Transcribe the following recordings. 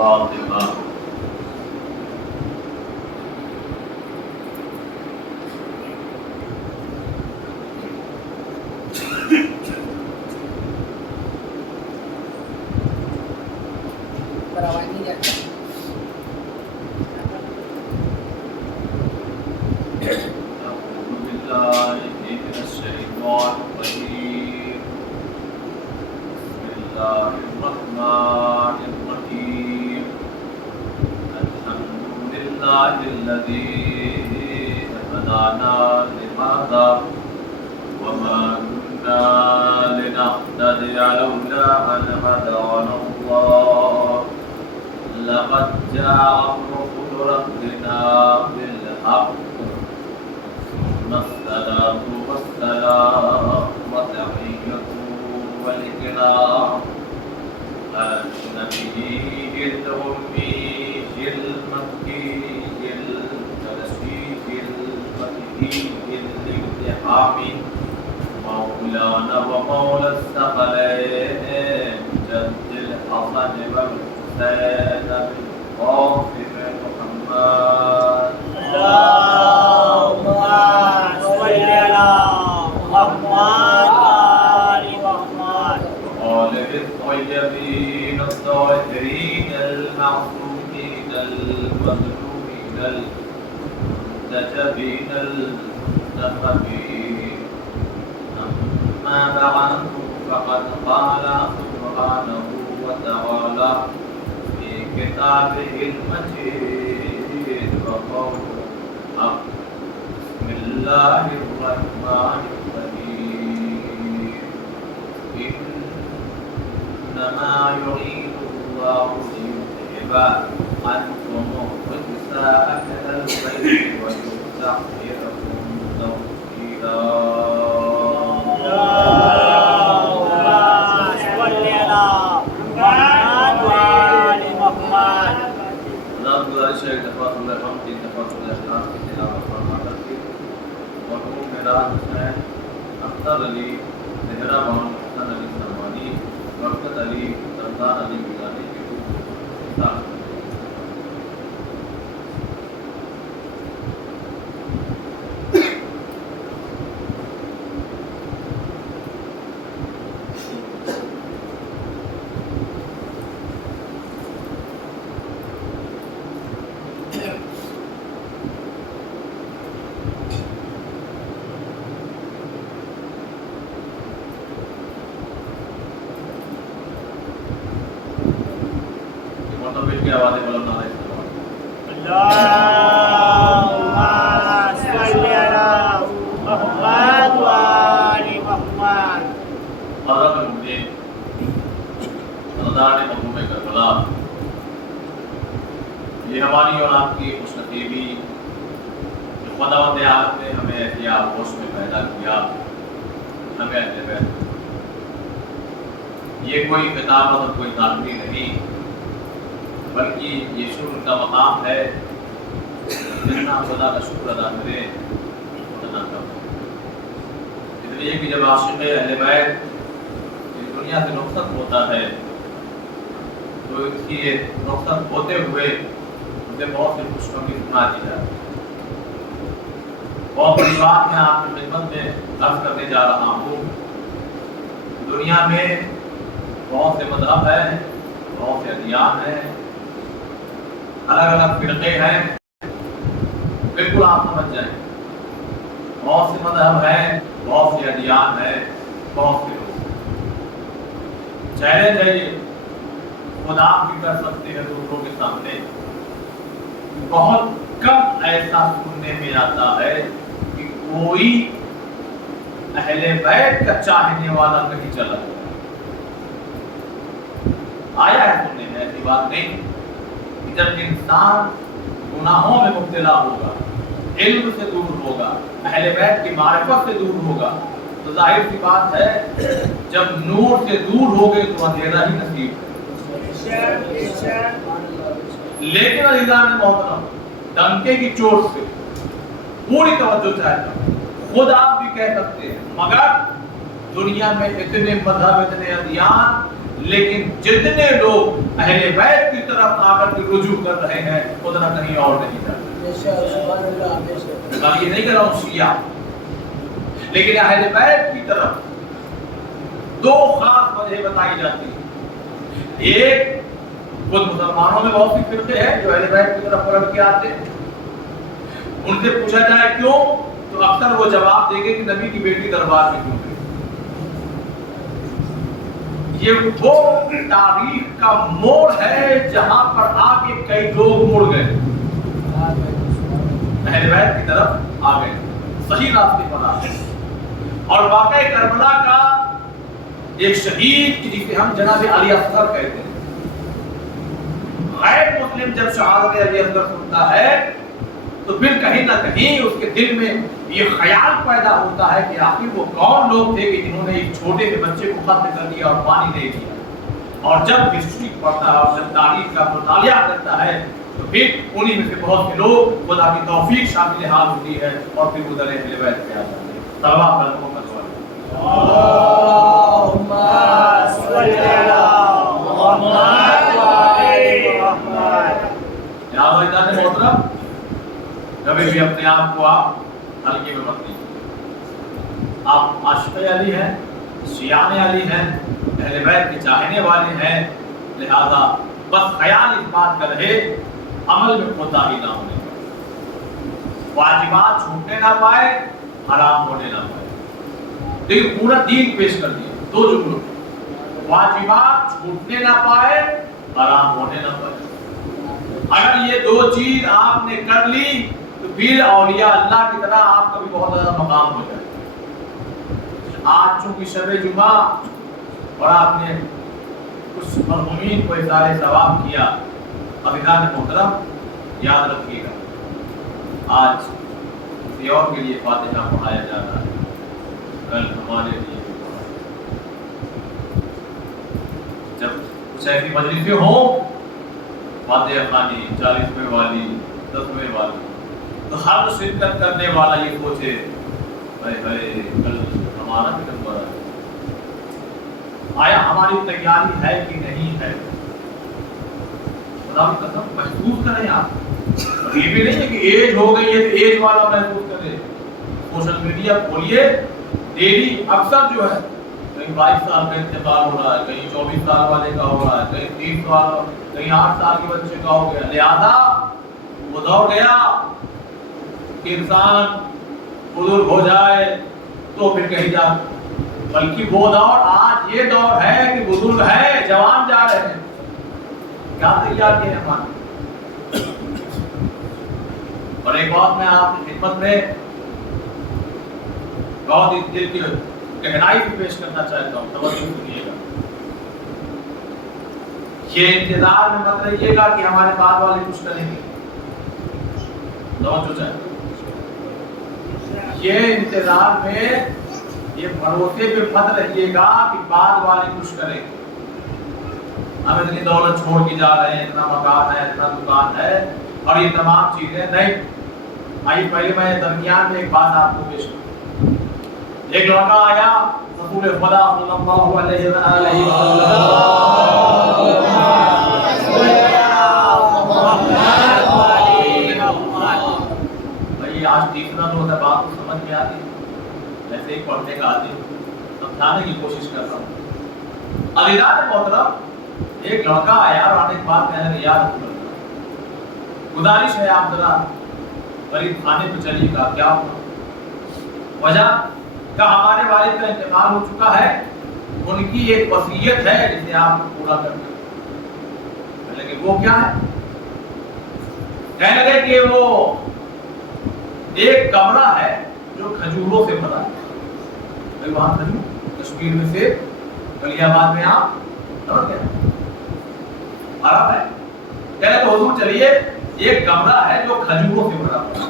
فاطمہ لقد جاء رسول ربنا بالحق ثم الصلاة والسلام وتحيته والإكرام النبي الأمي المكي التلسي الفتحي الالتحامي مولانا ومولى الثقلين جد الحسن والحسين بالقاسم محمد اللهم صل على محمد وآل محمد وآله الطيبين الطاهرين المعصومين المظلومين المنتجبين المنتخبين أما بعد فقد قال سبحانه وتعالى في كتابه المجيد وقوله الحق بسم الله الرحمن الرحيم إنما يريد الله ليذهب عنكم الرجس أهل البيت ويطهركم تطهيرا اختر علی زہرا بہن حسن علی سلمانی وقت علی رمضان علی گیلانی کی ساتھ کی آوازیں بلند نہ رہے اللهم صل على محمد وآل محمد حضرت المدین رمضان مقبول کربلا یہ ہماری اور آپ کی خوش نصیبی جو خداوند عالم نے ہمیں ایسی آغوش میں پیدا کیا ہمیں اہل بیت یہ کوئی کتابت اور کوئی تعبیر نہیں بلکہ یہ شکر کا مقام ہے جتنا خدا کا شکر ادا کرے اتنا کم اس لیے کہ جب عاشق اہل بیت اس دنیا سے رخصت ہوتا ہے تو اس کی رخصت ہوتے ہوئے اسے بہت سی خوشخبری سنا دی جاتی ہے بہت بڑی بات میں آپ کی خدمت میں عرض کرنے جا رہا ہوں دنیا میں بہت سے مذہب ہیں بہت سے ادیان ہیں الگ الگ فرقے ہیں بالکل آپ سمجھ جائیں بہت سے مذہب ہیں بہت سے ادیان ہیں بہت سے لوگ چیلنج ہے یہ خدا بھی کر سکتے ہیں دوسروں کے سامنے بہت کم ایسا سننے میں آتا ہے کہ کوئی اہل بیت کا چاہنے والا نہیں چلا آیا ہے سننے میں ایسی بات نہیں جب انسان گناہوں میں مبتلا ہوگا علم سے دور ہوگا اہل بیت کی معرفت سے دور ہوگا تو ظاہر سی بات ہے جب نور سے دور ہوگے تو اندھیرا ہی نصیب ہے لیکن عزیزان محترم ڈنکے کی چوٹ سے پوری توجہ چاہتا ہوں خود آپ بھی کہہ سکتے ہیں مگر دنیا میں اتنے مذہب اتنے ادیان لیکن جتنے لوگ اہل بیت کی طرف آ کر کے رجوع کر رہے ہیں اتنا کہیں اور نہیں جا رہے. یہ نہیں کہہ رہا ہوں شیعہ، لیکن اہل بیت کی طرف دو خاص وجہ بتائی جاتی ہیں. ایک، خود مسلمانوں میں بہت سی فرقے ہیں جو اہل بیت کی طرف پلٹ کے آتے ہیں. ان سے پوچھا جائے کیوں، تو اکثر وہ جواب دے گے کہ نبی کی بیٹی دربار میں کیوں گئی. یہ وہ تاریخ کا موڑ ہے جہاں پر آ کے کئی لوگ مڑ گئے، اہل بیت کی طرف آ گئے، صحیح راستے پر آ گئے. اور واقعہ کربلا کا ایک شہید جسے ہم جناب علی اصغر کہتے ہیں، غیر مسلم جب شہادت علی اصغر سنتا ہے تو پھر کہیں نہ کہیں اس کے دل میں یہ خیال پیدا ہوتا ہے کہ آخر وہ کون لوگ تھے کہ جنہوں نے ایک چھوٹے سے بچے کو قتل کر دیا اور پانی دے دیا. اور جب ہسٹری پڑھتا ہے اور جب تاریخ کا مطالعہ کرتا ہے تو پھر انہی میں سے بہت سے لوگ خدا کی توفیق شامل حال ہوتی ہے اور پھر وہ در اہل بیت پہ آ جاتے ہیں. طلباء قلبوں کا سوال اللهم صل على محمد وعلى محمد. یاد ہو جاتے محترم، کبھی بھی اپنے آپ کو آپ ہلکے میں مت لیجیے. آپ عاشق علی ہیں، شیعان علی ہیں، اہل بیت کے چاہنے والے ہیں، لہذا بس خیال اس بات کا رہے عمل میں کوتاہی نہ ہونے پائے، واجبات چھوٹنے نہ پائے، حرام ہونے نہ پائے. لیکن پورا دین پیش کر دیا دو جملوں، واجبات چھوٹنے نہ پائے، حرام ہونے نہ پائے. اگر یہ دو چیز آپ نے کر لی تو پھر اولیاء اللہ کی طرح آپ کا بھی بہت زیادہ مقام ہو جائے. آج چونکہ شب جمعہ اور آپ نے کچھ مرحومین کو اظہار ثواب کیا، عزیزان محترم یاد رکھیے گا آج کسی اور کے لیے فاتحہ پڑھایا جا رہا ہے، کل ہمارے لیے. جب کچھ ایسی مجلسیں ہوں فاتحہ خوانی 40ویں والی 10ویں والی، تو ہر شرکت کرنے والا یہ سوچے کل ہمارا بھی نمبر ہے، آیا ہماری تیاری ہے کہ نہیں ہے. خدا کی قسم محسوس کریں آپ. یہ بھی نہیں ہے کہ ایج ہو گئی ہے تو ایج والا محسوس کرے. سوشل میڈیا کھولیے، ڈیلی اکثر جو ہے کہیں 22 سال کا انتقال ہو رہا ہے، کہیں 24 سال والے کا ہو رہا ہے، کہیں 30 سال، کہیں 8 سال کے بچے کا ہو گیا. لہذا وہ دور گیا کہ انسان بزرگ ہو جائے تو پھر کہیں جا، بلکہ وہ دور آج یہ دور ہے کہ بزرگ ہے جوان جا رہے ہیں. کیا تیار کیے ہیں ہمارے. اور ایک بات میں آپ کی خدمت میں بہت دل کی گہرائی سے پیش کرنا چاہتا ہوں، توجہ سنیے گا. یہ انتظار میں مت رہیے گا کہ ہمارے بعد والے کچھ کریں گے. توجہ چاہیے. یہ انتظار میں، یہ بھروسے پہ مت رہیے گا کہ بعد والے کچھ کریں گے. ہم اتنی دولت چھوڑ کے جا رہے ہیں، اتنا مکان ہے، اتنا دکان ہے اور یہ تمام چیزیں نہیں. آئیے پہلے میں درمیان میں ایک بات آپ کو پیش کروں. ایک لڑکا آیا رسول خدا صلی اللہ علیہ وسلم بھائی آج تیسرا روز ہے، بات کو سمجھ میں آتی، ایسے ہی پڑھنے کا آتی سمجھانے کی کوشش کر رہا ہوں. عزیزان محترم، ایک لڑکا آیا اور آنے کے بعد کہنے لگا یا رسول اللہ گزارش ہے آپ ذرا قریب کھانے پہ چلیے گا. کیا وجہ کہ ہمارے والد کا انتقال ہو چکا ہے، ان کی ایک وصیت ہے جسے آپ کو پورا کرنا ہے. لیکن وہ کیا ہے؟ کہنے لگے کہ وہ ایک کمرہ ہے جو کھجوروں سے بنا ہے. وہاں کھجور کشمیر میں سے کلی آباد میں آپ سمجھ گئے عرب ہے. کہنے لگے حضور چلیے ایک کمرہ ہے جو کھجوروں سے بنا ہے.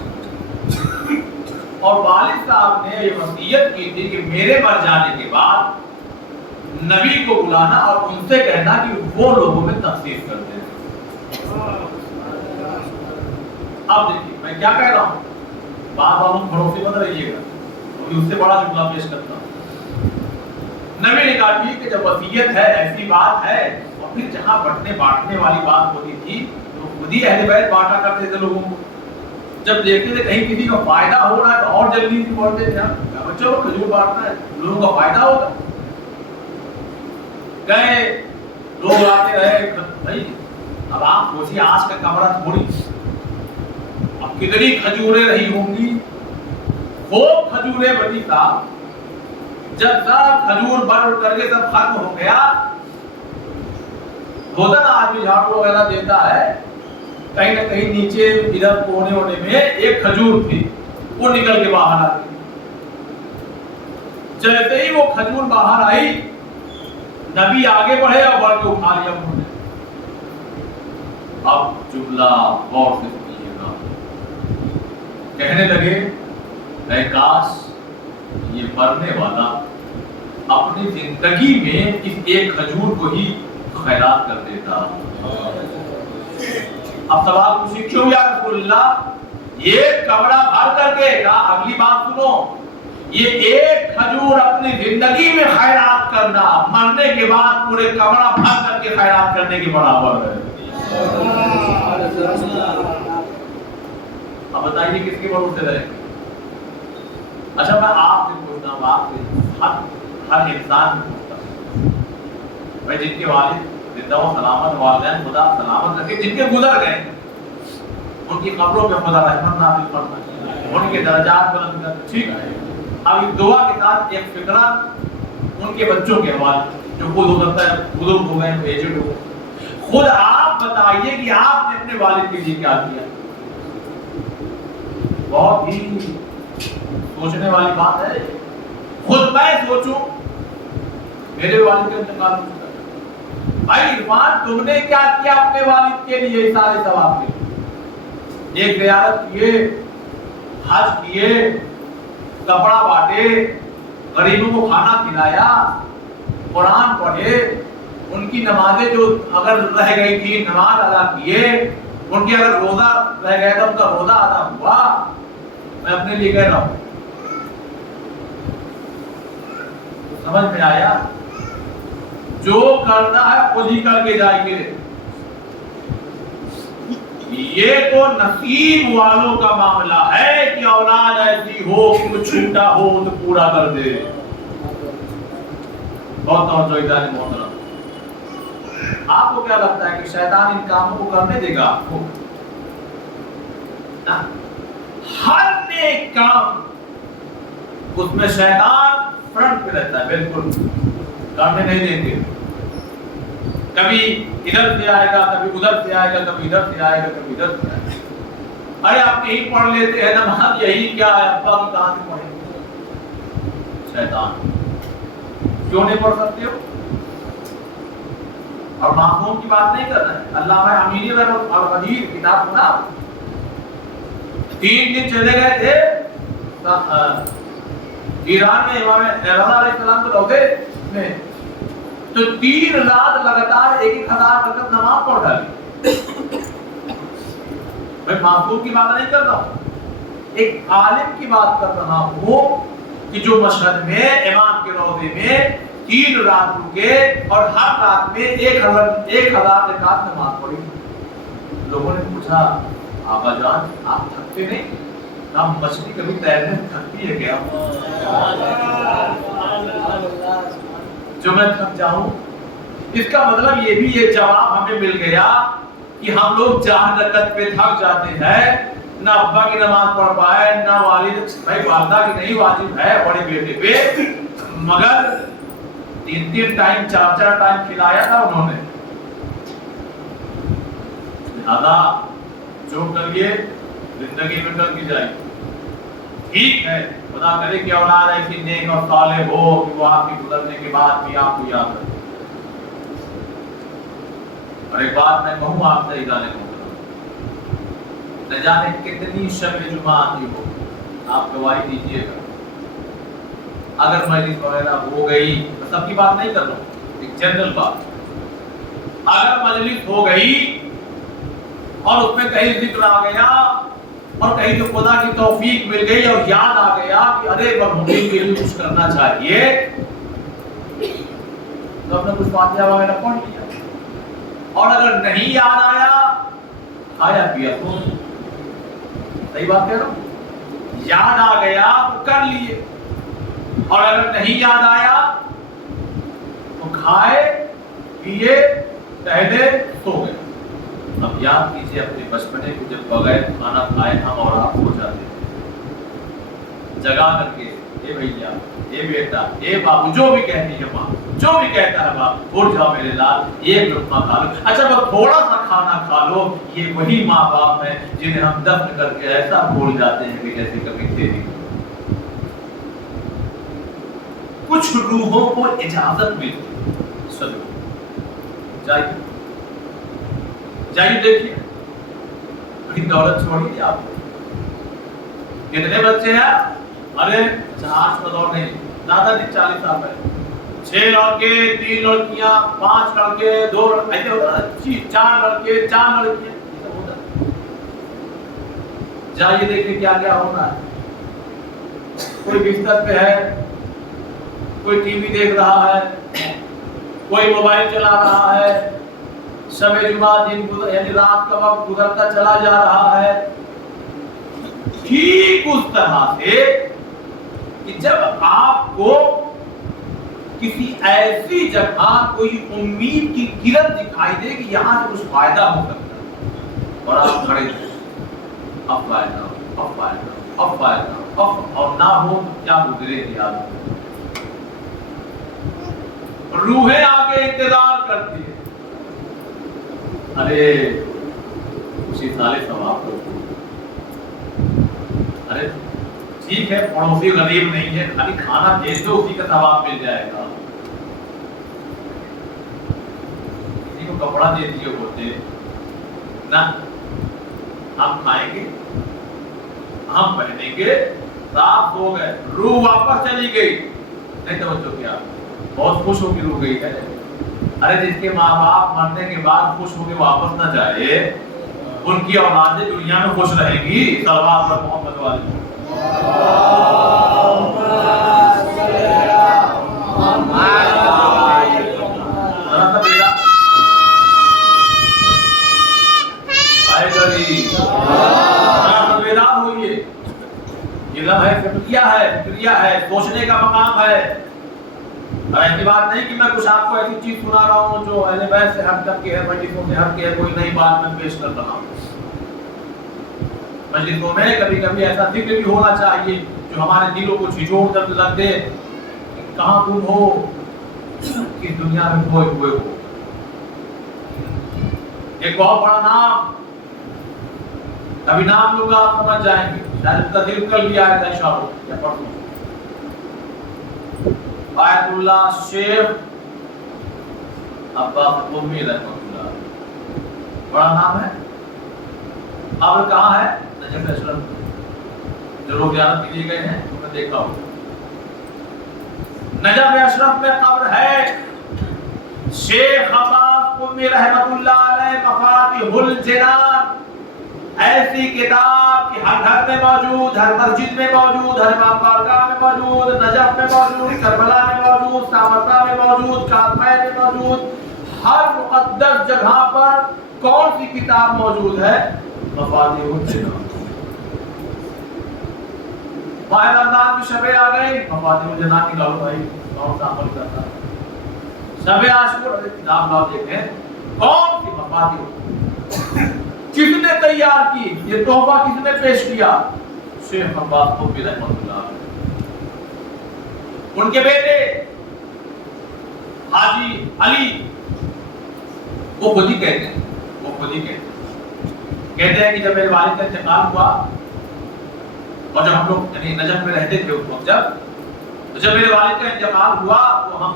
اور والد صاحب نے یہ وصیت کی تھی کہ میرے مر جانے کے بعد نبی کو بلانا اور ان سے کہنا کہ وہ لوگوں میں تخصیص کرتے ہیں. اب دیکھیے میں کیا کہہ رہا ہوں، بات والوں بھروسے مت رہیے گا کیونکہ اس سے بڑا جملہ پیش کرتا ہوں. نبی نے کہا ٹھیک ہے جب وصیت ہے ایسی بات ہے، اور پھر جہاں بٹنے بانٹنے والی بات ہوتی تھی تو خود ہی اہل بیت بانٹا کرتے تھے لوگوں کو. جب دیکھتے تھے کہیں کسی کا فائدہ ہو رہا ہے تو اور جلدی سے بولتے تھے بچوں کو کھجور بانٹنا ہے لوگوں کا فائدہ ہوگا. گئے لوگ آتے رہے. بھائی اب آپ سوچیے آج کا کمرہ تھوڑی، اب کتنی کھجوریں رہی ہوں گی، خوب کھجوریں بنی تھا. جب سب کھجور بن کر کے سب ختم ہو گیا، ہوتا نا آدمی جھاڑو وغیرہ دیتا ہے، کہیں نہ کہیں نیچے ادھر کونے ہونے میں ایک کھجور تھی، وہ نکل کے باہر آ گئی. جیسے ہی وہ کھجور باہر آئی، نبی آگے بڑھے اور بڑھ کے اٹھا لیا انہوں نے. اب جملہ غور سے سنیے گا. کہنے لگے اے کاش یہ مرنے والا اپنی زندگی میں اس ایک کھجور کو ہی خیرات کر دیتا. اب سوال پوچھیں کیوں یا رسول اللہ؟ یہ کمرہ بھر کر کے کہا اگلی بات سنو، یہ ایک کھجور اپنی زندگی میں خیرات کرنا مرنے کے بعد پورے کمرہ بھر کر کے خیرات کرنے کے برابر ہے. اب بتائیے کس کے بھروسے رہے؟ اچھا میں آپ سے پوچھتا ہوں، آپ سے ہر انسان سے پوچھتا ہوں بھائی جن کے والد زندہ و سلامت، والدین خدا سلامت رکھے، جن کے گزر گئے ان کی قبروں پہ خدا رحمت نازل فرمائے، ان کے درجات بلند کرے. ٹھیک ہے، اب اس دعا کے ساتھ ایک فکرہ ان کے بچوں کے حوالے جو خود ہو سکتا ہے بزرگ ہو گئے، ایجڈ ہو. خود آپ بتائیے کہ آپ نے اپنے والد کے لیے کیا کیا. بہت ہی سوچنے والی بات ہے. خود میں سوچوں میرے والد کا انتقال ہو چکا ہے، بھائی عرفان تم نے کیا کیا اپنے والد کے لیے سارے ثواب کے؟ ایک زیارت کیے، حج کیے، کپڑا بانٹے، غریبوں کو کھانا کھلایا، قرآن پڑھے، ان کی نمازیں جو اگر رہ گئی تھی نماز ادا کیے، ان کی اگر روزہ رہ گیا تھا ان کا روزہ ادا ہوا. میں اپنے لیے کہہ رہا ہوں، سمجھ میں آیا؟ جو کرنا ہے خود ہی کر کے جائیے. یہ تو نصیب والوں کا معاملہ ہے کہ اولاد ایسی ہو کہ وہ چھوٹا ہو تو پورا کر دے. بہت توجہ ادارے محترم. آپ کو کیا لگتا ہے کہ شیطان ان کاموں کو کرنے دے گا آپ کو؟ ہر نیک کام اس میں شیطان فرنٹ پہ رہتا ہے، بالکل کرنے نہیں دیں گے. کبھی ادھر سے آئے گا، کبھی ادھر سے آئے گا، کبھی ادھر سے آئے گا، کبھی ادھر سے آئے گا. ارے آپ یہی پڑھ لیتے ہیں نماز، یہی کیا ہے ابا بھی کہاں سے پڑھیں گے؟ شیطان کیوں نہیں پڑھ سکتے ہو؟ اور معصوم کی بات نہیں کر رہے ہیں. علامہ امینی رحمۃ الحدیث کتاب سنا، 3 دن چلے گئے تھے ایران میں امام رضا علیہ السلام کے روضے میں، تو 3 رات لگاتار 1000 رکعت نماز پڑھ ڈالی. میں معصوم کی بات نہیں کر رہا ہوں، ایک عالم کی بات کر رہا ہوں کہ جو مشہد میں امام کے روضے میں 3 رات رکے اور ہر رات میں 1000 رکعت نماز پڑھی. لوگوں نے پوچھا آقا جان آپ تھکتے نہیں؟ ہم مچھلی کبھی تیرنے تھکتی ہے کیا؟ جو میں تھک جاؤں، اس کا مطلب یہ بھی یہ جواب ہمیں مل گیا کہ ہم لوگ 4 رکعت پہ تھک جاتے ہیں، نہ ابا کی نماز پڑھ پائے، نہ والد بھائی والدہ کی نہیں واجب ہے بڑے بیٹے پہ، مگر 3 ٹائم 4 ٹائم کھلایا تھا انہوں نے. لہذا جو کریے زندگی میں کر کی جائے. ٹھیک ہے، خدا کرے کہ اولاد ایسی نیک اور صالح ہو کہ وہ آپ کے گزرنے کے بعد بھی آپ کو یاد رکھے. اور ایک بات میں کہوں آپ سے ادارے کو، نہ جانے کتنی شب جمعہ آتی ہو، آپ گواہی دیجیے گا. اگر مجلس وغیرہ ہو گئی، سب کی بات نہیں کر رہا ہوں، ایک جنرل بات، اگر مجلس ہو گئی اور اس میں کہیں ذکر آ گیا اور کہیں تو خدا کی توفیق مل گئی اور یاد آ گیا کہ ارے مرحومین کے لیے کچھ کرنا چاہیے، تو اپنے کچھ فاتحہ وغیرہ پڑھ لیا، اور اگر نہیں یاد آیا کھایا پیا تو صحیح بات کہہ رہا ہوں، یاد آ گیا تو کر لیے، اور اگر نہیں یاد آیا تو کھائے پیے ٹہلے سو گئے۔ اب یاد کیجیے اپنے بچپنے کو، جب بغیر کھانا کھائے ہم اور آپ سو جاتے ہیں، جگا کر کے اے بھیا اے بیٹا اے بابو، جو بھی کہتی ہے ماں، جو بھی کہتا ہے باپ، اٹھ جاؤ میرے لال ایک لقمہ کھا لو، اچھا بس تھوڑا سا کھانا کھا لو۔ یہ وہی ماں باپ ہیں جنہیں ہم دفن کر کے ایسا بھول جاتے ہیں کہ جیسے کبھی تھے نہیں۔ کچھ روحوں کو اجازت ملتی، چلو جائیے جائیے دیکھیے، بڑی دولت چھوڑی آپ کو۔ کتنے بچے ہیں؟ ارے جہاز کا دور نہیں، زیادہ نہیں، 40 سال پہلے 6 لڑکے 3 لڑکیاں 5 لڑکے 2 لڑکے، ایسے ہوتا ہے 4 لڑکے 4 لڑکیاں، یہ ہوتا ہے۔ جائیے دیکھیے کیا کیا ہوتا ہے۔ کوئی بستر پہ ہے، کوئی ٹی وی دیکھ رہا ہے، کوئی موبائل چلا رہا ہے، شب جمعہ دن یعنی رات کا وقت گزرتا چلا جا رہا ہے۔ ٹھیک اس طرح سے کہ جب آپ کو کسی ایسی جگہ کوئی امید کی کرن دکھائی دے کہ یہاں سے کچھ فائدہ ہو سکتا ہے، اور آپ کھڑے اب فائدہ اب فائدہ اب فائدہ اب، اور نہ ہو تو کیا گزرے گی آدمی۔ روحیں آگے انتظار کرتی ہے، ارے اسی سالے ثواب کو، ارے ٹھیک ہے پڑوسی غریب نہیں ہے، خالی کھانا بھیج دو اسی کا ثواب مل جائے گا، کسی کو کپڑا دے دیے ہوتے نہ، ہم کھائیں گے ہم پہنیں گے، صاف ہو گئے، روح واپس چلی گئی، نہیں توجہ کیا، بہت خوش ہو کے روح گئی ہے۔ ارے جس کے ماں باپ مرنے کے بعد خوش ہو کے واپس نہ جائے، ان کی اولادیں دنیا میں خوش رہیں گی۔ صلوات پر محمد والے فکریہ ہے، سوچنے کا مقام ہے۔ اور ایسی بات نہیں کہ میں کچھ آپ کو ایسی چیز سنا رہا ہوں جو اہل بیت سے ہٹ کر کے ہے، مجلسوں سے ہٹ کے ہے، کوئی نئی بات میں پیش کر رہا ہوں۔ مجلسوں میں کبھی کبھی ایسا ذکر بھی ہونا چاہیے جو ہمارے دلوں کو جھنجھوڑ کر رکھ دے کہ کہاں تم ہو، کس دنیا میں کھوئے ہوئے ہو۔ ایک بہت بڑا نام، ابھی نام لوں گا آپ سمجھ جائیں گے، شاید اس کا ذکر کر لیا ہے شاہ یا پرسوں، آیت اللہ شیخ عباس قمی رحمۃ اللہ، بڑا نام ہے۔ قبر کہاں ہے؟ نجف اشرف، جو لوگ زیارت کے لیے گئے ہیں انہوں نے دیکھا ہوگا، نجف اشرف میں قبر ہے۔ شیخ عباس قمی رحمۃ اللہ علیہ مفاتیح الجنان، ایسی کتاب کہ ہر گھر میں موجود، ہر مسجد میں موجود، ہر بارگاہ میں موجود، نجف میں موجود، کربلا میں موجود، سامرا میں موجود، کارمل میں موجود، ہر مقدس جگہ پر کون سی کتاب موجود ہے؟ مفاتیح الجنان۔ ماہ رمضان کی شبیں آ گئی، مفاتیح الجنان نکالو بھائی، کون سا عمل کرتا ہے؟ شب عاشور کتاب لاؤ دیکھیں کون سی مفاتیح، کس نے تیار کی، یہ تحفہ کس نے پیش کیا؟ شیخ عباس قمی رحمۃ اللہ علیہ۔ ان کے بیٹے حاجی علی، وہ خود ہی کہتے ہیں، کہتے ہیں کہ جب میرے والد کا انتقال ہوا اور جب ہم لوگ یعنی نجف میں رہتے تھے اس وقت، جب میرے والد کا انتقال ہوا تو ہم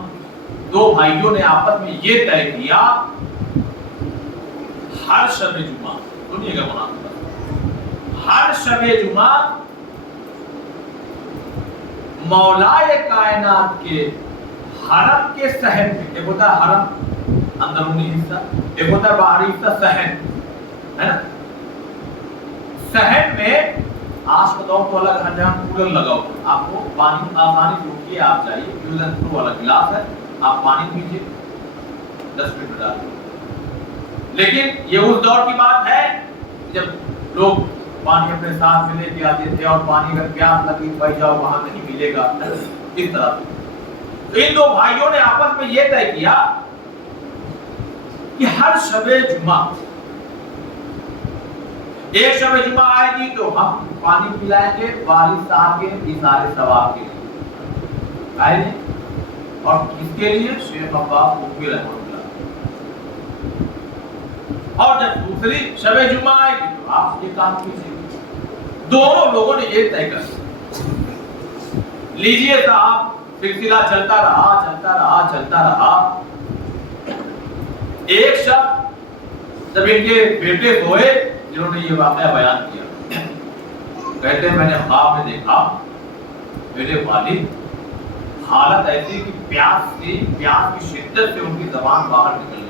دو بھائیوں نے آپس میں یہ طے کیا، ہر شب جمعہ، سنیے گا مناسبت، ہر شب جمعہ مولائے کائنات کے حرم کے صحن میں، ایک ہوتا ہے حرم اندرونی حصہ، ایک ہوتا ہے باہری حصہ صحن ہے نا، صحن میں آج بتاؤ تو الگ ہے جہاں کولر لگا ہوا، آپ کو پانی آسانی سے اٹھیے آپ جائیے، یوز اینڈ تھرو والا گلاس ہے، آپ پانی پیجیے، 10 منٹ میں ڈال دو۔ لیکن یہ اس دور کی بات ہے جب لوگ پانی اپنے ساتھ میں لے کے آتے تھے اور پانی اگر پیاس لگی بھائی جاؤ وہاں نہیں ملے گا، اس طرح۔ تو ان دو بھائیوں نے آپس میں یہ طے کیا کہ ہر شب جمعہ، ایک شب جمعہ آئے گی تو ہم پانی پلائیں گے والد صاحب کے اظہار ثواب کے لیے، آئے گی، اور کس کے لیے؟ شیخ عباس مفتی رحمۃ اللہ۔ اور جب دوسری شب جمعہ آئے گی تو آپ یہ کام کیجیے۔ دونوں لوگوں نے یہ طے کر لیجیے صاحب، سلسلہ چلتا رہا۔ ایک شب جب ان کے بیٹے سوئے، جنہوں نے یہ واقعہ بیان کیا، کہتے ہیں میں نے خواب میں دیکھا میرے والد حالت ایسی کہ پیاس کی شدت سے ان کی زبان باہر نکلنے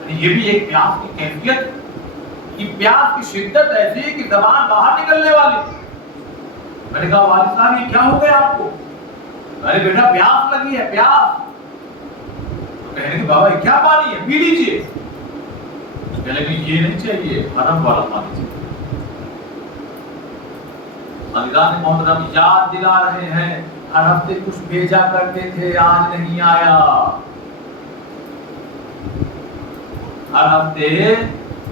لگی۔ یہ بھی ایک پیاس کی کیفیت کہ پیاس کی شدت ایسی کہ زبان باہر نکلنے والی۔ میں نے کہا والد صاحب یہ کیا ہو گیا آپ کو؟ ارے بیٹا پیاس لگی ہے، پیاس۔ کہنے کہ بابا یہ کیا پانی ہے، پی لیجیے۔ کہنے کہ یہ نہیں چاہیے، حرم والا پانی چاہیے۔ عزیزان محترم یاد دلا رہے ہیں، ہر ہفتے کچھ بھیجا کرتے تھے، آج نہیں آیا۔ ہر ہفتے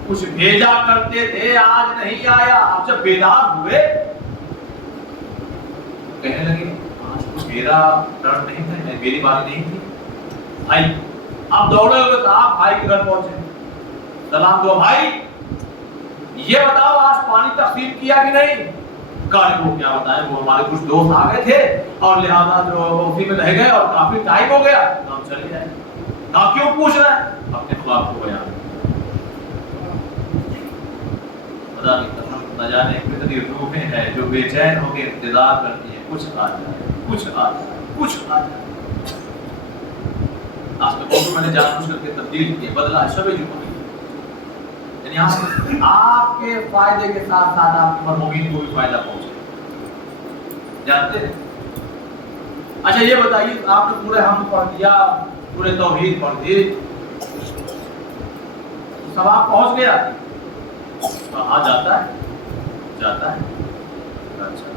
کچھ بھیجا کرتے تھے، آج نہیں آیا۔ اب جب بیدار ہوئے کہنے لگے آج تو میرا ٹرن نہیں تھا، میری باری نہیں تھی۔ بھائی آپ دوڑے ہوئے صاحب بھائی کے گھر پہنچے، سلام دو، بھائی یہ بتاؤ آج پانی تقسیم کیا کہ نہیں؟ کہا وہ کیا بتائیں، وہ ہمارے کچھ دوست آ گئے تھے اور لہٰذا جو اسی میں رہ گئے اور کافی ٹائم ہو گیا، ہم چلے جائیں۔ کہا کیوں پوچھ رہے ہیں؟ اپنے خواب کو بیان۔ خدا کی قسم، نہ جانے کتنی روحیں ہیں جو بے چین ہو کے انتظار کرتی ہیں کچھ آ جائے، کچھ آ جائے، کچھ آ جائے۔ آج کے موضوع میں نے جان بوجھ کر کے تبدیل کیا، بدلا ہے شب جمعہ، یعنی آپ کے فائدے کے ساتھ ساتھ آپ کے مرحومین کو بھی فائدہ پہنچے، جانتے ہیں؟ اچھا یہ بتائیے، آپ نے سورہ حمد پڑھ دیا، سورہ توحید پڑھ دی، ثواب پہنچ گیا؟ کہاں جاتا ہے؟ جاتا ہے۔ اچھا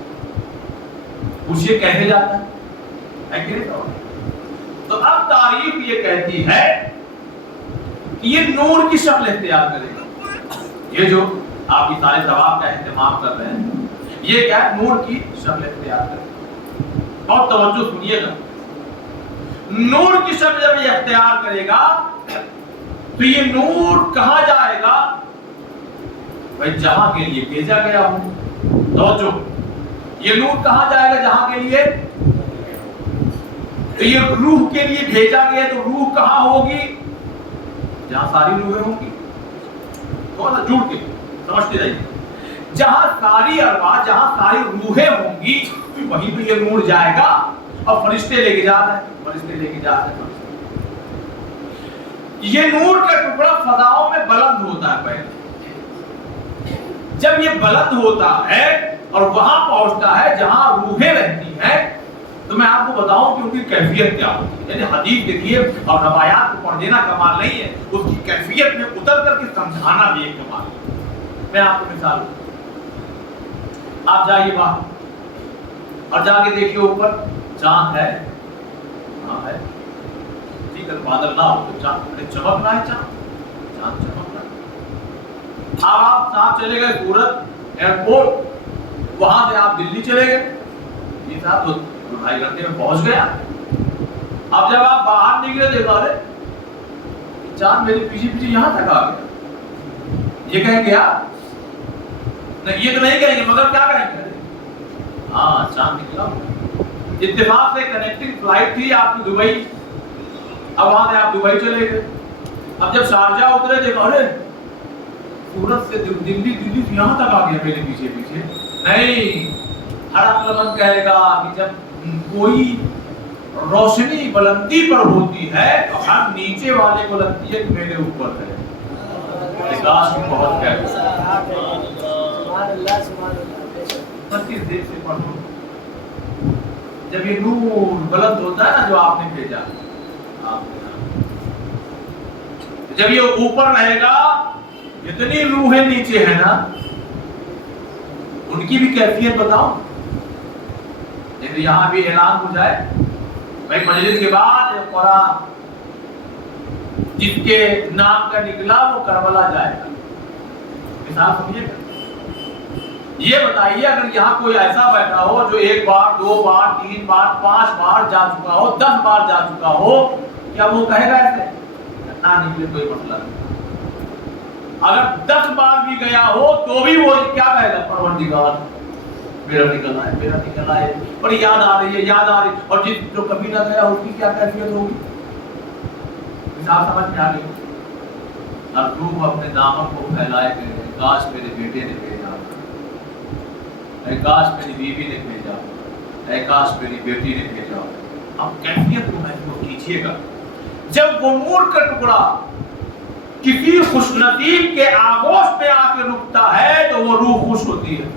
پوچھئے کیسے جاتا ہے کہ نہیں؟ تو اب تعریف یہ کہتی ہے کہ یہ نور کی شکل اختیار کرے گا۔ یہ جو آپ کی سارے ثواب کا اہتمام کر رہے ہیں، یہ کیا ہے؟ نور کی شکل اختیار کرے گا۔ اور توجہ سنیے گا، نور کی شکل جب یہ اختیار کرے گا تو یہ نور کہاں جائے گا؟ بھائی جہاں کے لیے بھیجا گیا ہوں۔ توجہ، یہ نور کہاں جائے گا؟ جہاں کے لیے، تو یہ روح کے لیے بھیجا گیا، تو روح کہاں ہوگی؟ جہاں ساری روحیں ہوں گی۔ تھوڑا سا جڑ کے سمجھتے رہیے، جہاں ساری ارواح، جہاں ساری روحیں ہوں گی وہیں پہ یہ نور جائے گا، اور فرشتے لے کے جا رہے ہیں، فرشتے لے کے جا رہے ہیں۔ یہ نور کا ٹکڑا فضاؤں میں بلند ہوتا ہے پہلے، جب یہ بلند ہوتا ہے اور وہاں پہنچتا ہے جہاں روحیں رہتی ہیں، تو میں آپ کو بتاؤں کہ ان کی کیفیت کیا ہوتی ہے۔ یعنی حدیث دیکھیے اور روایات کو پڑھ دینا کمال نہیں ہے، اس کی کیفیت میں اتر کر کے سمجھانا بھی ایک کمال ہے۔ میں آپ کو مثال دوں، آپ جائیے باہر اور جا کے دیکھیے اوپر چاند ہے، ہاں ہے، ٹھیک ہے، بادل نہ ہو تو چاند چمک رہا ہے، چاند چمک رہا ہے۔ اب آپ صاحب چلے گئے سورت ایئرپورٹ، وہاں سے آپ دلی چلے گئے، یہ صاحب 2-2.5 گھنٹے میں پہنچ گیا۔ اب جب آپ باہر نکلے دیکھا رہے چاند میرے پیچھے پیچھے یہاں تک آ گیا، یہ کہیں گے آپ نہیں، یہ تو نہیں کہیں گے، مگر کیا کہیں گے؟ ہاں چاند نکلا۔ اتفاق سے کنیکٹنگ فلائٹ تھی آپ کی دبئی، اب وہاں سے آپ دبئی چلے گئے۔ اب جب شارجہ اترے دیکھا رہے سورت سے دلی سے یہاں تک آ گیا میرے پیچھے پیچھے۔ نہیں، ہر عقل مند کہے گا کہ جب کوئی روشنی بلندی پر ہوتی ہے تو ہر نیچے والے کو لگتی ہے کہ میرے اوپر ہے۔ کاش میں بہت کہہ دیر سے پڑھو، جب یہ نور بلند ہوتا ہے نا جو آپ نے بھیجا، آپ نے جب یہ اوپر رہے گا جتنی روحیں نیچے ہیں نا ان کی بھی کیفیت بتاؤ. یہاں بھی اعلان ہو جائے بھائی مجلس کے بعد قرآن جس کے نام کا نکلا وہ کربلا جائے گا. مثال سمجھے گا. یہ بتائیے اگر یہاں کوئی ایسا بیٹھا ہو جو 1 بار 2 بار 3 بار 5 بار جا چکا ہو 10 بار جا چکا ہو کیا وہ کہے گا ایسے نہ نکلے کوئی مسئلہ نہیں. اگر 10 بار بھی گیا ہو تو بھی وہ کیا کہے گا پروردگار میرا نکل آئے میرا نکل آئے اور یاد آ رہی ہے یاد آ رہی ہے. اور جس جو کبھی نہ گیا اس کی کیا کیفیت ہوگی. مثال سمجھ میں آ گئی. اب تم اپنے دامن کو پھیلائے کہ کاش میرے بیٹے نے بھیجا اے کاش میری بیوی نے بھیجا اے کاش میری بیٹی نے بھیجا. اب کیفیت کو محسوس کیجیے گا جب وہ نور کا ٹکڑا کسی خوش نصیب کے آغوش میں آ کے رکتا ہے تو وہ روح خوش ہوتی ہے.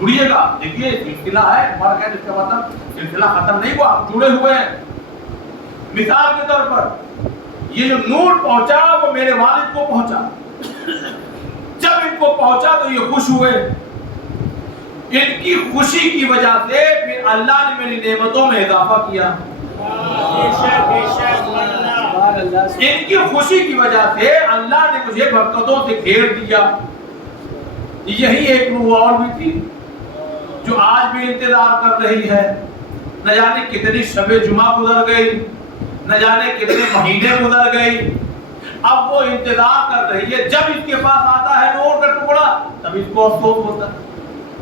جڑیے گا. دیکھیے سلسلہ ہے ہمارا کہنے اس کا مطلب سلسلہ ختم نہیں ہوا آپ جڑے ہوئے ہیں. مثال کے طور پر یہ جو نور پہنچا وہ میرے والد کو پہنچا. جب ان کو پہنچا تو یہ خوش ہوئے. ان کی خوشی کی وجہ سے پھر اللہ نے میری نعمتوں میں اضافہ کیا. ان کی خوشی کی وجہ سے اللہ نے مجھے برکتوں سے گھیر دیا. یہی ایک روح اور بھی تھی جو آج بھی انتظار کر رہی ہے. نہ جانے کتنی شب جمعہ گزر گئی نہ جانے کتنے مہینے گزر گئی. اب وہ انتظار کر رہی ہے. جب اس کے پاس آتا ہے نور کا ٹکڑا تب اس کو افسوس ہوتا ہے.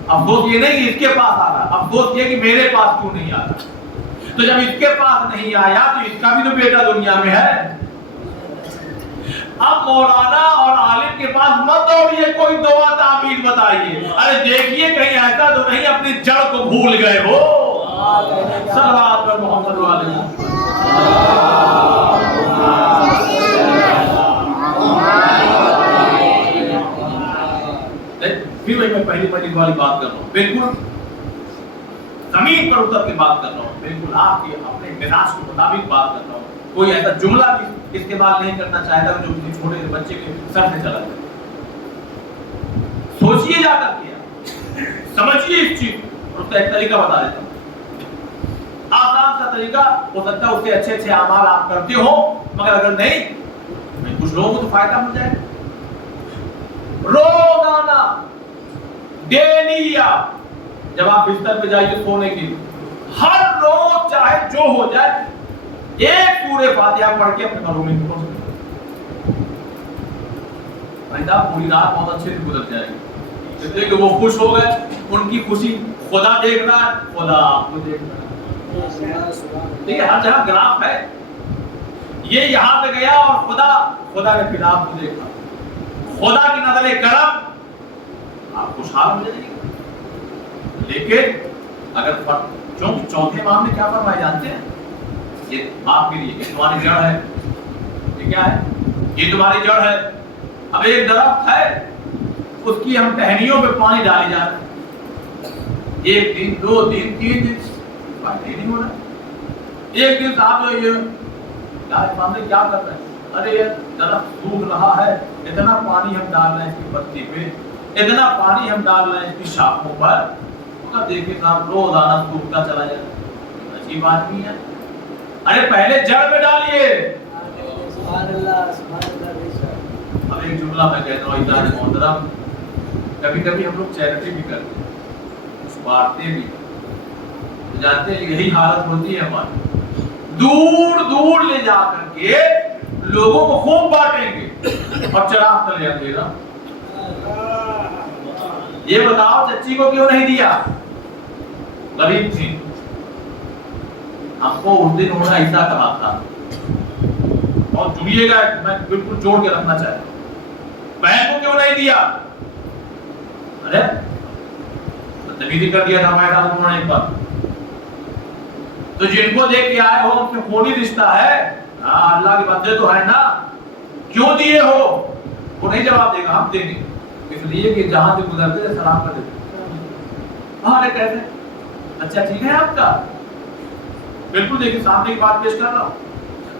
افسوس یہ نہیں کہ اس کے پاس آ رہا افسوس یہ کہ میرے پاس کیوں نہیں آتا. تو جب اس کے پاس نہیں آیا تو اس کا بھی تو بیٹا دنیا میں ہے. اب مولانا اور عالم کے پاس مت دوڑیے کوئی دعا تعبیر بتائیے. ارے دیکھیے کہیں ایسا تو نہیں اپنی جڑ کو بھول گئے ہو. صلوات پر محمد والے پھر میں پہلی والی بات کر رہا ہوں. بالکل زمین پر اتر کے بات کر رہا ہوں. بالکل آپ کے اپنے مزاج کے مطابق بات کر رہا ہوں. کوئی ایسا جملہ بھی استعمال نہیں کرنا چاہتا جو کسی چھوٹے سے بچے کے سر سے چلا جائے. سوچئے جا کر کے سمجھیے اس چیز اور اس کا ایک طریقہ بتا دیتا ہوں. آسان سا طریقہ ہو سکتا ہے اس سے اچھے اچھے اعمال آپ کرتے ہو مگر اگر نہیں کچھ لوگوں کو تو فائدہ مل جائے. روزانہ ڈیلی جب آپ بستر پہ جائیے سونے کے لیے ہر روز چاہے جو ہو جائے ایک سورہ فاتحہ پڑھ کے اپنے گھروں میں پہنچ جائے. پوری رات بہت اچھے سے گزر جائے گی. جتنے کہ وہ خوش ہو گئے ان کی خوشی خدا دیکھ رہا ہے خدا آپ کو دیکھ رہا ہے. دیکھیے ہر جگہ گراف ہے. یہ یہاں پہ گیا اور خدا نے پھر آپ کو دیکھا. خدا کی نظر کرم آپ خوشحال ہو جائے گی. لیکن اگر چوتھے امام نے کیا فرمایا جانتے ہیں یہ آپ کے لیے یہ تمہاری جڑ ہے. یہ کیا ہے یہ تمہاری جڑ ہے. اب ایک درخت ہے اس کی ہم ٹہنیوں پہ پانی ڈالے جا رہے ہیں. 1 دن 2 دن 3 دن فائدہ نہیں ہو رہا. ایک دن صاحب یہ امام نے کیا کر رہے ہیں ارے یہ درخت سوکھ رہا ہے اتنا پانی ہم ڈال رہے ہیں اس کی پتی پہ اتنا پانی ہم ڈال رہے ہیں اس کی شاخوں پر. دیکھیے صاحب روزانہ سوکھتا چلا جائے. عجیب آدمی ہے. ارے پہلے جڑ میں ڈالیے. اب ایک جملہ میں کہتا ہوں ادارے محترم کبھی کبھی ہم لوگ چیریٹی بھی کرتے ہیں کچھ بانٹتے بھی جانتے ہیں. یہی حالت ہوتی ہے ہماری. دور دور لے جا کر کے لوگوں کو خوب بانٹیں گے اور چراغ تلے اندھیرا. یہ بتاؤ چچی کو کیوں نہیں دیا؟ غریب تھی. ہم کو اس دن انہوں نے ایسا کہا تھا اور جڑیے گا میں بالکل جوڑ کے رکھنا چاہتا ہوں. بہن کو کیوں نہیں دیا؟ ارے بدتمیزی کر دیا تھا ہمارے ساتھ انہوں نے ایک بار. تو جن کو دیکھ کے آئے ہو ان سے خونی رشتہ ہے. اللہ کے بندے تو ہے نا کیوں دیے ہو؟ وہ نہیں جواب دے گا ہم دیں گے. اس لیے کہ جہاں سے گزرتے تھے سلام کر دیتے. ہاں کہتے اچھا ٹھیک ہے آپ کا بالکل. دیکھیں سامنے کی بات پیش کر رہا ہوں.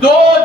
2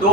2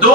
2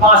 5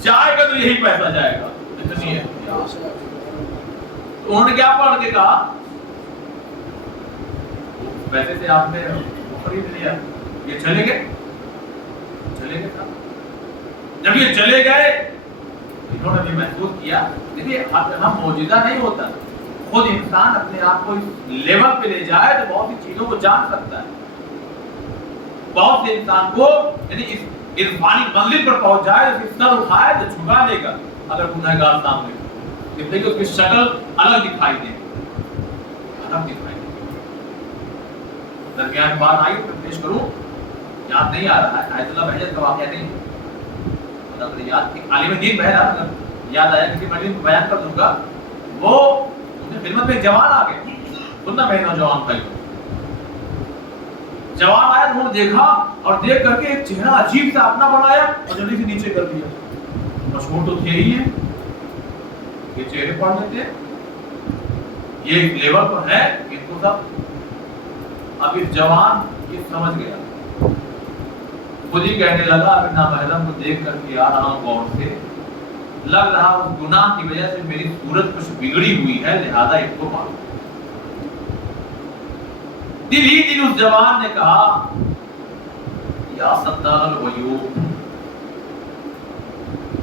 جائے گا تو یہی پیسہ جائے گا. اتنی ہے. تو انہوں نے کیا پڑھ کے کہا پیسے سے آپ نے خرید لیا, یہ چلے گئے جب یہ چلے گئے انہوں نے بھی محسوس کیا. دیکھیے ہم موجودہ نہیں ہوتا, خود انسان اپنے آپ کو اس لیول پہ لے جائے تو بہت سی چیزوں کو جان سکتا ہے. بہت سے انسان کو یعنی اس عرفانی منزل پر پہنچ جائے تو سر اٹھائے تو جھکا لے گا اگر گنہگار سامنے دیکھیے اس کی شکل الگ دکھائی دے درمیان بات آئی تو پیش کروں, یاد نہیں آ رہا ہے, آیت اللہ بہجت کا واقعہ نہیں ہے, یاد عالم دین بہرحال یاد آیا کسی مجلس کو بیان کر دوں گا. وہ خدمت میں جوان آ گئے, سننا میں نوجوان بھائی, جوان آیا تو انہوں نے دیکھا اور دیکھ کر کے ایک چہرہ عجیب سا اپنا بنایا اور جلدی سے نیچے کر دیا. مشہور تو تھے ہی ہیں, یہ چہرے پڑھ لیتے ہیں, یہ ایک لیول پر ہے ان کو سب. اب اس جوان یہ سمجھ گیا, خود ہی کہنے لگا اپنے نامحرم کو دیکھ کر کے آ رہا ہوں غور سے, لگ رہا اس گناہ کی وجہ سے میری صورت کچھ بگڑی ہوئی ہے, لہذا اس کو مارو. دل ہی دل اس جوان نے کہا یا ستار العیوب.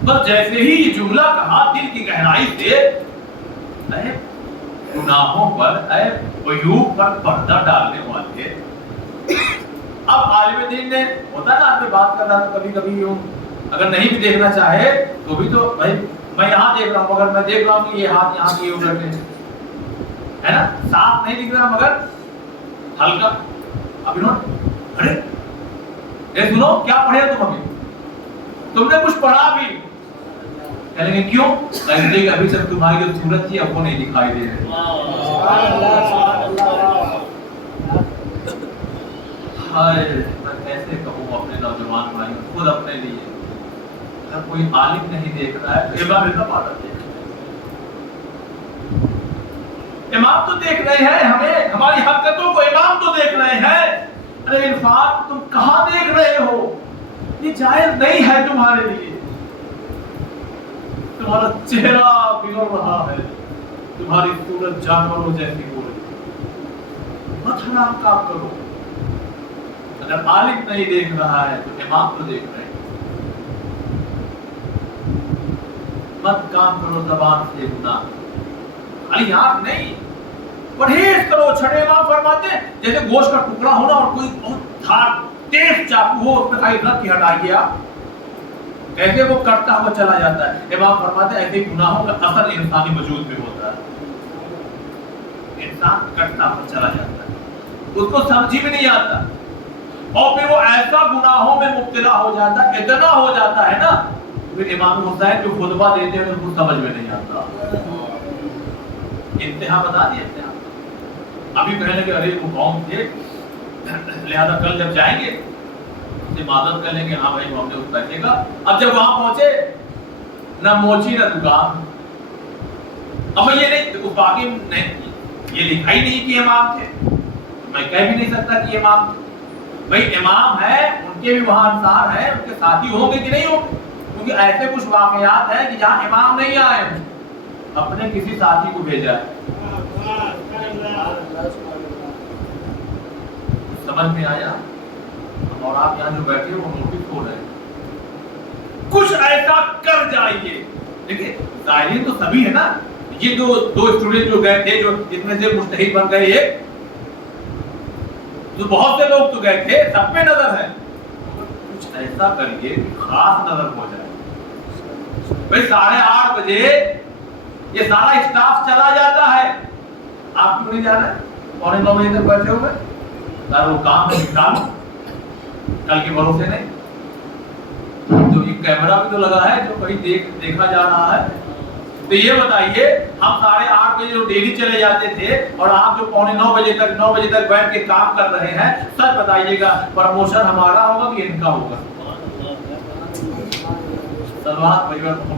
بس جیسے ہی یہ جملہ کہا دل کی گہرائی سے اے گناہوں پر, اے عیوب پر پردہ ڈالنے والے. اب عالم دین نے ہوتا ہے نا آپ بات کر رہا تو کبھی کبھی یوں اگر نہیں بھی دیکھنا چاہے تو بھی تو بھائی میں یہاں دیکھ رہا ہوں مگر میں دیکھ رہا ہوں کہ یہ ہاتھ یہاں کیے ہوئے بیٹھے ہے نا, صاف نہیں دکھ رہا مگر ہلکا. اب انہوں نے ارے سنو کیا پڑھے تم, ابھی تم نے کچھ پڑھا بھی, کہیں گے کیوں, کہیں گے ابھی تک تمہاری جو صورت تھی اب وہ نہیں دکھائی دے رہی. میں کیسے کہوں اپنے نوجوان بھائی خود اپنے لیے, اگر کوئی عالم نہیں دیکھ رہا ہے امام تو دیکھ رہے ہیں ہمیں, ہماری حرکتوں کو امام تو دیکھ رہے ہیں. ارے عرفان تم کہاں دیکھ رہے ہو, یہ جائز نہیں ہے تمہارے لیے. تمہارا چہرہ بگڑ رہا ہے, تمہاری صورت جانوروں جیسی ہو رہی ہے, مت حرام کام کرو. اگر عالم نہیں دیکھ رہا ہے تو امام تو دیکھ رہے ہیں. مت کام کرو زبان سے گناہ, خالی آنکھ نہیں, پرہیز کرو. چھٹے امام فرماتے ہیں جیسے گوشت کا ٹکڑا ہونا اور کوئی بہت دھار تیز چاقو ہو اس میں خالی رکھ کے ہٹائیے آپ, کیسے وہ کٹتا ہوا چلا جاتا ہے. امام فرماتے ہیں ایسے گناہوں کا اثر انسانی وجود میں ہوتا ہے, انسان کٹتا ہوا چلا جاتا ہے, اس کو سمجھ بھی نہیں آتا, اور پھر وہ ایسا گناہوں میں مبتلا ہو جاتا ہے, اتنا ہو جاتا ہے نا, پھر امام حسین جو خطبہ دیتے ہیں ان کو سمجھ میں نہیں آتا. انتہا بتا دی انتہا. ابھی کہنے کہ ارے وہ قوم تھے لہذا کل جب جائیں گے اسے معذرت کر لیں گے, ہاں بھائی وہ ہم نے اس پیسے کا. اب جب وہاں پہنچے نہ موچی نہ دکان, اب یہ نہیں اس باقی نے یہ لکھا ہی نہیں کہ امام تھے, میں کہہ بھی نہیں سکتا کہ امام تھے. بھائی امام ہے, ان کے بھی وہاں انصار ہیں, ان کے ساتھی ہوں گے کہ نہیں ہوں گے, کیونکہ ایسے کچھ واقعات ہیں کہ جہاں امام نہیں آئے, اپنے کسی ساتھی کو بھیجا ہے. سمجھ میں آیا؟ اور آپ یہاں جو بیٹھے وہ نوٹس ہو رہے ہیں, کچھ ایسا کر جائیے. دیکھیے ظاہرین تو سبھی ہے نا, یہ دو اسٹوڈنٹ جو گئے تھے جو اس میں سے مجتہد بن گئے, یہ تو بہت سے لوگ تو گئے تھے, سب پہ نظر ہے. کچھ ایسا کریے کہ خاص نظر ہو جائے. بھائی 8:30 بجے یہ سارا اسٹاف چلا جاتا ہے, آپ کیوں نہیں جا رہے؟ 9:15 بجے تک بیٹھے ہوئے, وہ کام نکالو, کل کے بھروسے نہیں. تو ایک کیمرہ بھی تو لگا ہے جو کہیں دیکھا جا رہا ہے. تو یہ بتائیے ہم 8:30 بجے جو ڈیلی چلے جاتے تھے اور آپ جو 9:15 بجے تک بیٹھ کے کام کر رہے ہیں, سچ بتائیے گا پروموشن ہمارا ہوگا کہ ان کا ہوگا؟ سلوات بھائی محمد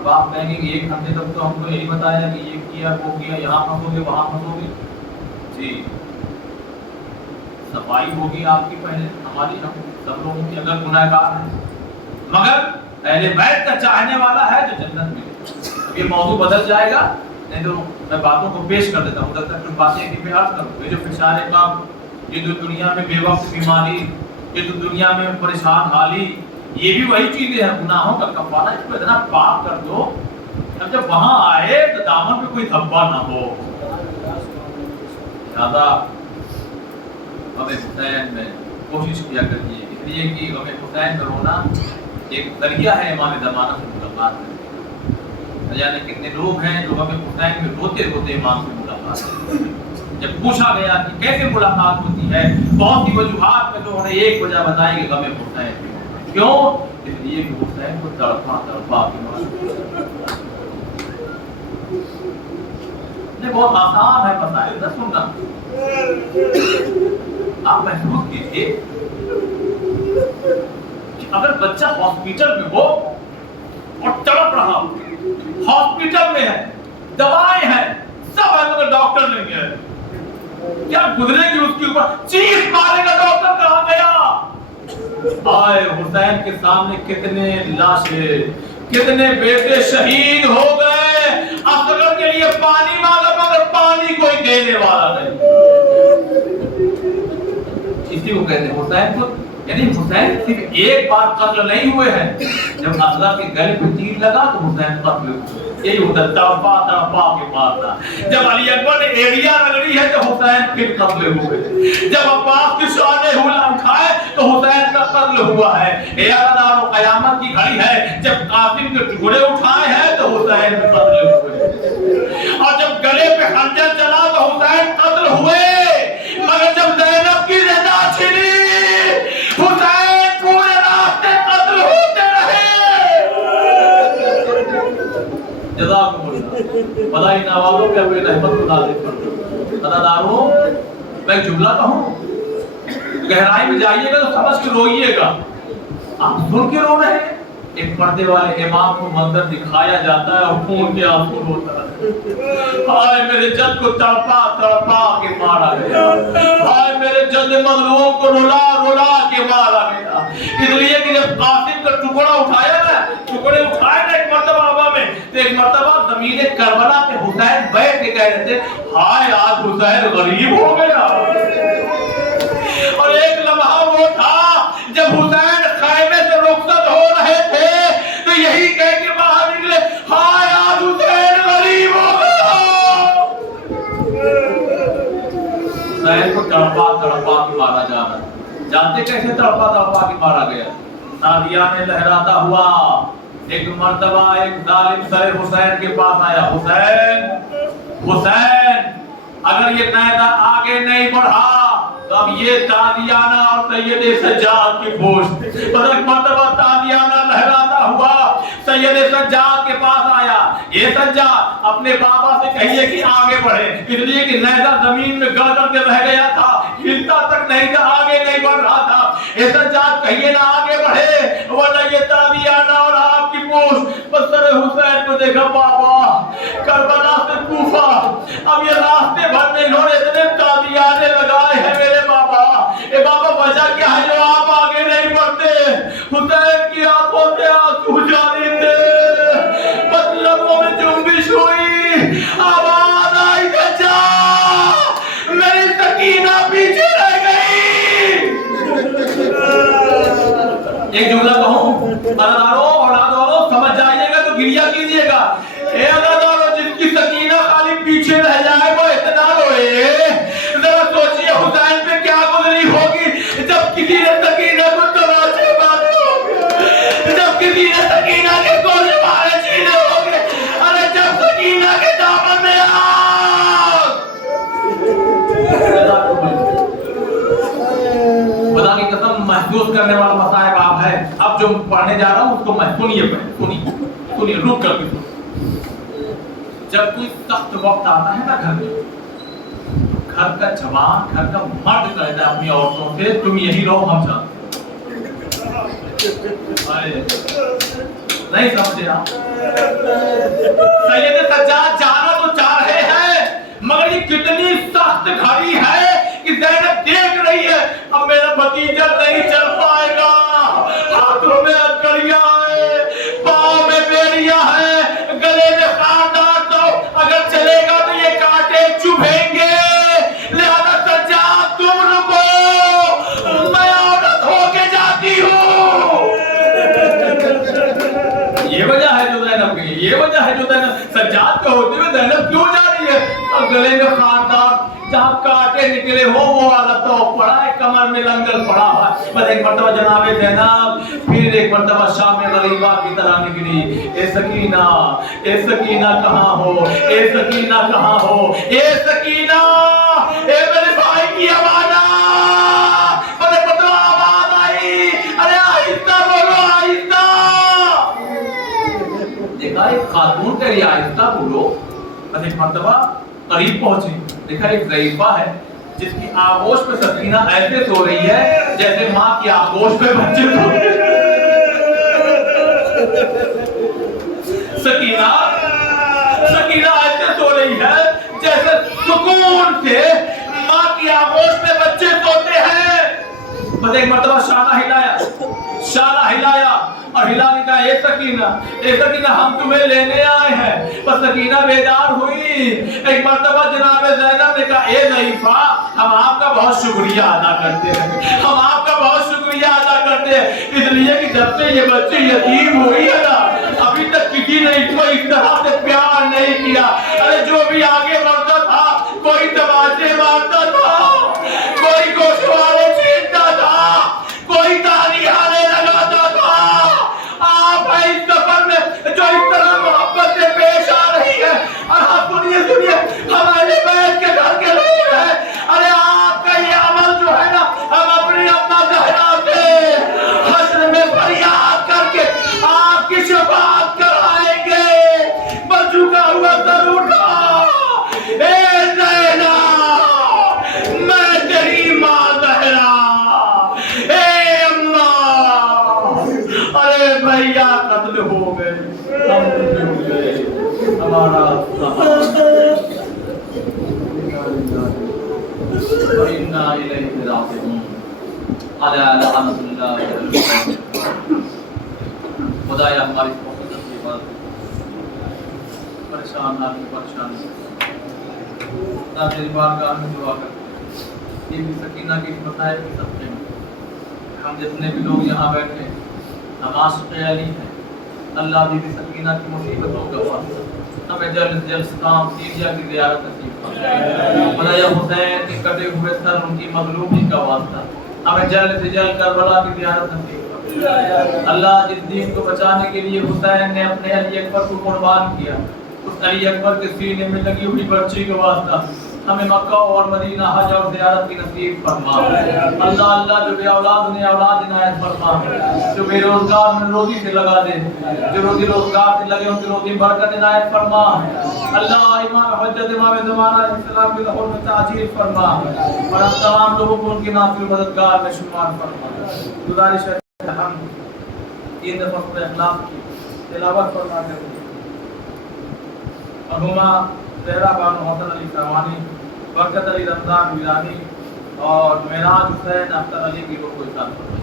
اب آپ کہیں گے کہ 1 گھنٹے تک تو ہم کو یہی بتایا کہ یہ کیا وہ کیا، یہاں پھنسو گے وہاں پھنسو گے. جی صفائی ہوگی آپ کی پہلے، ہماری ہم سب لوگوں کی اگر گناہ گار ہیں، مگر اہل بیت کا چاہنے والا ہے جو جنت میں. یہ موضوع بدل جائے گا، نہیں تو میں باتوں کو پیش کر دیتا ہوں. ادھر تک باتیں کہ میں عرض کروں. یہ جو فشار قلب، یہ جو دنیا میں بے وقت بیماری، یہ جو دنیا میں پریشان حالی، یہ بھی وہی چیزیں ہیں گناہوں کا کفارہ. اس کو اتنا پاک کر دو اب جب وہاں آئے تو دامن پہ کوئی دھبا نہ ہو. لہٰذا غم حسین میں کوشش کیا کریے، اس لیے کہ غم حسین میں رونا ایک ذریعہ ہے امام زمانہ سے ملاقات کرنے. یعنی کتنے لوگ ہیں جو غم حسین میں روتے روتے امام سے ملاقات کرتے ہیں. جب پوچھا گیا کہ کیسے ملاقات ہوتی ہے، بہت سی وجوہات میں تو انہوں نے ایک وجہ بتائی کہ غم حسین. کیوں؟ اس لیے کہ حسین کو تڑپا تڑپا کے مارا. یہ بہت آسان ہے مسائل نہ سننا. آپ محسوس کیجیے کہ اگر بچہ ہاسپٹل میں ہو اور تڑپ رہا ہو، ہاسپٹل میں ہے، دوائیں ہیں، سب ہے، مگر ڈاکٹر نہیں ہے، کیا گزرے گی اس کے اوپر؟ چیخ مارے گا ڈاکٹر کہاں گیا؟ آئے حسین کے سامنے کتنے لاشیں، کتنے بیٹے شہید ہو گئے. اصغر کے لیے پانی مانگا مگر پانی کوئی دینے والا نہیں. اسی کو کہتے ہیں حسین کو، یعنی حسین صرف ایک بار قتل نہیں ہوئے ہیں. جب اصغر کے گلے پہ تیر لگا تو حسین قتل ہوئے. یہی ہوتا ہے تڑپا تڑپا کے مارنا. جب علی اکبر نے ایڑیاں رگڑی ہے تو حسین پھر قتل ہوئے. جب عباس کی شاہ نے حولا اٹھائے تو حسین کا قتل ہوا ہے. اے اللہ و قیامت کی گھڑی ہے، جب قاسم کے ٹکڑے اٹھائے ہیں تو حسین قتل ہوئے. اور جب گلے پہ خنجر چلا تو حسین قتل ہوئے. مگر جب زینب کی رضا چھنی، حسین پورے راستے قتل ہوتے رہے. جزاکم اللہ. بھلائی نوازوں پہ اپنی رحمت کو نازل فرمائے. عزاداروں، میں ایک جملہ کہوں، گہرائی میں جائیے گا تو سمجھ کے روئیے گا. آپ سن کے رو رہے ہیں. ایک پردے والے امام کو منظر دکھایا جاتا ہے اور خون کے آنسو ہوتا ہے. ہائے میرے جد کو تڑپا تڑپا کے مارا گیا. ہائے میرے جد مظلوم کو رلا رلا کے مارا گیا. اس لیے کہ جب قاسم کا ٹکڑا اٹھایا نا، ٹکڑے اٹھائے نا ایک مرتبہ ہوا میں، تو ایک مرتبہ زمین کربلا پہ حسین بیٹھ کے کہہ رہے تھے ہائے آج حسین غریب ہو گیا. اور ایک لمحہ وہ تھا جب حسین خیمے سے رخصت ہو رہے تھے تو یہی کہہ کے باہر نکلے ہائے آج حسین غریب ہو گیا. حسین کو تڑپا تڑپا کے مارا جا رہا. جانتے کیسے تڑپا تڑپا کے مارا گیا؟ تازیہ میں لہراتا ہوا ایک مرتبہ ایک ظالم سر حسین کے پاس آیا. حسین، حسین اگر یہ نیزہ آگے نہیں بڑھا تو اب یہ تازیانہ اور سید سجاد کی گوشت. بس ایک مرتبہ تازیانہ لہراتا ہوا سید سجاد کے پاس آیا. یہ سجاد اپنے بابا سے کہیے کہ آگے بڑھے، اس لیے کہ نیزہ زمین میں گڑ کر کے رہ گیا تھا، ہلتا تک نہیں تھا، آگے نہیں بڑھ رہا تھا. یہ سجاد کہیے نہ آگے بڑھے ورنہ یہ تازیانہ اور آپ کی گوشت. بس سر حسین کو دیکھا بابا کربلا سے کوفہ، اب یہ راستے بھر میں انہوں نے اتنے تازیانے لگائے ہیں میرے بابا. اے بابا وجہ کیا ہے جو آپ آگے نہیں بڑھتے؟ حسین کی آنکھوں سے آنسو جاری تھے، مطلبوں میں جنبش ہوئی، آواز آئی چچا میری سکینہ پیچھے رہ گئی. ایک جملہ کہوں عزاداروں اولاد والوں سمجھ جائیے گا تو گریہ کیجیے گا. اے عزاداروں جس کی سکینہ خالی پیچھے رہ جائے وہ اتنا روئے. ذرا سوچئے حسین پہ کیا گزری ہوگی جب کسی نے سکینہ کو تماچے مارے ہوگے، جب کسی نے سکینہ کے گوشے مارے چھینے ہوگے. ارے جب سکینہ کے دامن میں آگ. خدا کی قسم محسوس کرنے والا مصائب آپ ہے. اب جو پڑھنے جا رہا ہوں اس کو سنیے پہلے، سنیے رک کر کے سنیے. جب کوئی سخت وقت آتا ہے نا گھر میں، گھر کا جوان، گھر کا مرد کہتا ہے اپنی عورتوں سے تم یہی رہو ہم جانتے. نہیں سمجھے آپ؟ سید سجاد جانا تو چاہ رہے ہیں مگر یہ کتنی سخت گھڑی ہے کہ زینب دیکھ رہی ہے اب میرا بھتیجا نہیں چل پائے گا، ہاتھوں میں ہتھکڑیاں ہے، پاؤں میں بیڑیاں ہے، گلے میں خاردار، تو اگر چلے گا تو یہ کانٹے چبھیں گے، لہذا سجاد تم رکو، میں عورت ہو کے جاتی ہوں۔ یہ وجہ ہے جو زینب کی، یہ وجہ ہے جو زینب سجاد کو ہوتے ہوئے زینب کیوں جا رہی ہے؟ اور گلے میں خاردار جہاں کانٹے نکلے ہو وہ والا تو پڑا ہے، کمر میں لنگر پڑا ہوا ہے۔ بس ایک مرتبہ جناب زینب پھر ایک مرتبہ شام غریبہ کی طرح نکلی، اے سکینہ کہاں ہو، اے سکینہ کہاں ہو، اے سکینہ، اے میرے بھائی کی امانہ۔ بس ایک مرتبہ آواز آئی، ارے آہستہ بولو، آہستہ۔ دیکھا ایک خاتون کہہ رہی آہستہ بولو، بس ایک مرتبہ قریب پہنچی، دیکھا ایک ضعیفہ ہے جس کی آغوش پہ سکینہ ایسے سو رہی ہے جیسے ماں کی آغوش پہ بچے سوتے ہیں۔ سکینہ ایسے سو رہی ہے جیسے سکون سے ماں کی آغوش پہ بچے سوتے ہیں۔ بس ایک مرتبہ شانہ ہلایا اور ہلانے کا اے سکینہ ہم تمہیں لینے آئے ہیں۔ بس سکینہ بیدار ہوئی، ایک مرتبہ جناب زینب نے کہا اے ضعیفہ ہم آپ کا بہت شکریہ ادا کرتے ہیں، ہم آپ کا بہت شکریہ ادا کرتے ہیں، اس لیے کہ جب سے یہ بچی یتیم ہوئی ہے نا ابھی تک کسی نے اس کو اس طرح سے پیار نہیں کیا۔ ارے جو بھی آگے بڑھتا تھا کوئی تماشے مارتا تھا، کوئی گوشوارے چھینتا تھا، کوئی تالیاں لگاتا تھا، آپ اس سفر میں جو اس طرح محبت سے پیش آ رہی ہے۔ اور آپ سنیے ہم اہل بیت کے گھر کے لوگ ہیں، ارے آپ کا یہ عمل جو ہے نا ہم اپنی اما زہرا سے حشر میں فریاد کر کے آپ کی شفاعت کرائیں گے۔ بس جھکا ہوا سر اٹھا، اے زینب میں تیری ماں زہرا، اے اماں، ارے بھیا قتل ہو گئے، ہم ڈوبے ہوئے، ہمارا وَإِنَّا إِلَيْهِ رَاجِعُونَ۔ عَلَى لَعْنَةِ اللَّهِ عَلَيْهِ۔ خدایا ہماری محبت کی بات پریشان نہ تیری بارگاہ میں دعا کر، یہ بھی سکینہ کی مسائل کی صدقے میں ہم جتنے بھی لوگ یہاں بیٹھے ہم عاشق علی ہیں، اللہ بھی سکینہ کی مصیبتوں کا واسطہ ہمیں جلد سے جلد کام سیریا کی زیارت نصیب فرما۔ خدایا حسین کے کٹے ہوئے سر ان کی مظلومی کا واسطہ ہمیں جلد سے جلد کربلا کی زیارت نصیب فرما۔ اللہ جس دین کو بچانے کے لیے حسین نے اپنے علی اکبر کو قربان کیا، اس علی اکبر کے سینے میں لگی ہوئی برچی کے واسطہ ہمیں مکہ اور مدینہ حج اور زیارت کی نصیب فرما۔ اللہ جو بے اولاد نے اولاد عنایت فرما، جو بے روزگار میں روزی سے لگا دے، جو روزی روزگار سے لگے ان کی روزی برکت عنایت فرما۔ اللہ امام حجت امام زمانہ اسلام کی ظہور میں تعجیل فرما اور ہم تمام لوگوں کو ان کے ناصر مددگار میں شمار فرما۔ گزارش ہے ہم 3 دفعہ سورہ اخلاص کی تلاوت فرما دیں۔ مرحومہ زہرا بانو حسن علی سروانی، برکت علی رمضان ویرانی اور معراج حسین اختر علی کی روح کو عطا فرمائے۔